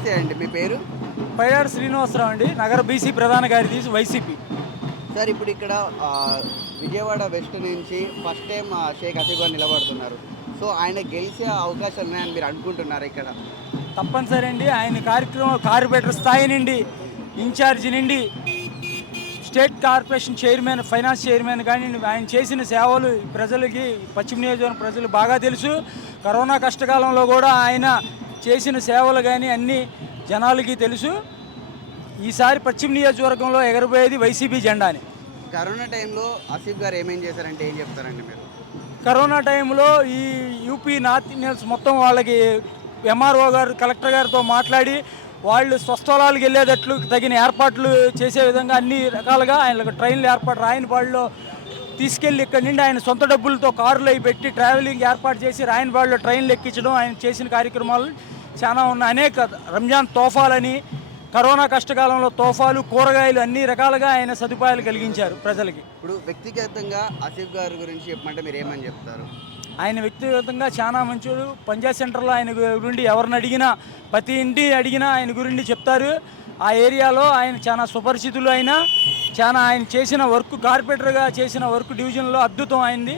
నమస్తే అండి మీ పేరు? పైడాడు శ్రీనివాసరావు అండి. నగర బీసీ ప్రధాన కార్యదర్శి వైసీపీ. సార్ ఇప్పుడు ఇక్కడ విజయవాడ వెస్ట్ నుంచి ఫస్ట్ టైం షేక్ హసీబ్ గారు నిలబడుతున్నారు. సో ఆయన గెలిచే అవకాశాలు ఉన్నాయని మీరు అనుకుంటున్నారు ఇక్కడ? తప్పనిసరి అండి. ఆయన కార్యక్రమం కార్పొరేటర్ స్థాయి నుండి ఇన్ఛార్జి నుండి state corporation chairman finance chairman కానీ ఆయన చేసిన సేవలు ప్రజలకి పశ్చిమ నియోజకవర్గం ప్రజలు బాగా తెలుసు. కరోనా కష్టకాలంలో కూడా ఆయన చేసిన సేవలు కానీ అన్నీ జనాలకి తెలుసు. ఈసారి పశ్చిమ నియోజకవర్గంలో ఎగరబోయేది వైసీపీ జెండాని. కరోనా టైంలో హసీబ్ గారు ఏమేం చేశారంటే ఏం చెప్తారండి మీరు? కరోనా టైంలో ఈ యూపీ నార్త్ ఇండియన్స్ మొత్తం వాళ్ళకి ఎంఆర్ఓ గారు కలెక్టర్ గారితో మాట్లాడి వాళ్ళు స్వస్థలాలకు వెళ్ళేటట్లు తగిన ఏర్పాట్లు చేసే విధంగా అన్ని రకాలుగా ఆయన ట్రైన్లు ఏర్పాటు రాయనపాడులో తీసుకెళ్ళి ఇక్కడ నుండి ఆయన సొంత డబ్బులతో కారులు పెట్టి ట్రావెలింగ్ ఏర్పాటు చేసి రాయనపాడులో ట్రైన్లు ఎక్కించడం ఆయన చేసిన కార్యక్రమాలు చాలా ఉన్నాయి. అనేక రంజాన్ తోఫాలని కరోనా కష్టకాలంలో తోఫాలు కూరగాయలు అన్ని రకాలుగా ఆయన సదుపాయాలు కలిగించారు ప్రజలకి. ఇప్పుడు వ్యక్తిగతంగా హసీబ్ గారి గురించి చెప్పమంటే మీరు ఏమని చెప్తారు? ఆయన వ్యక్తిగతంగా చాలా మంచోడు. పంచాయత్ సెంటర్లో ఆయన గురించి ఎవరిని అడిగినా ప్రతి ఇంటి అడిగినా ఆయన గురించి చెప్తారు. ఆ ఏరియాలో ఆయన చాలా సుపరిచితులు అయినా చాలా ఆయన చేసిన వర్క్ కార్పొరేటర్గా చేసిన వర్క్ డివిజన్లో అద్భుతం అయింది.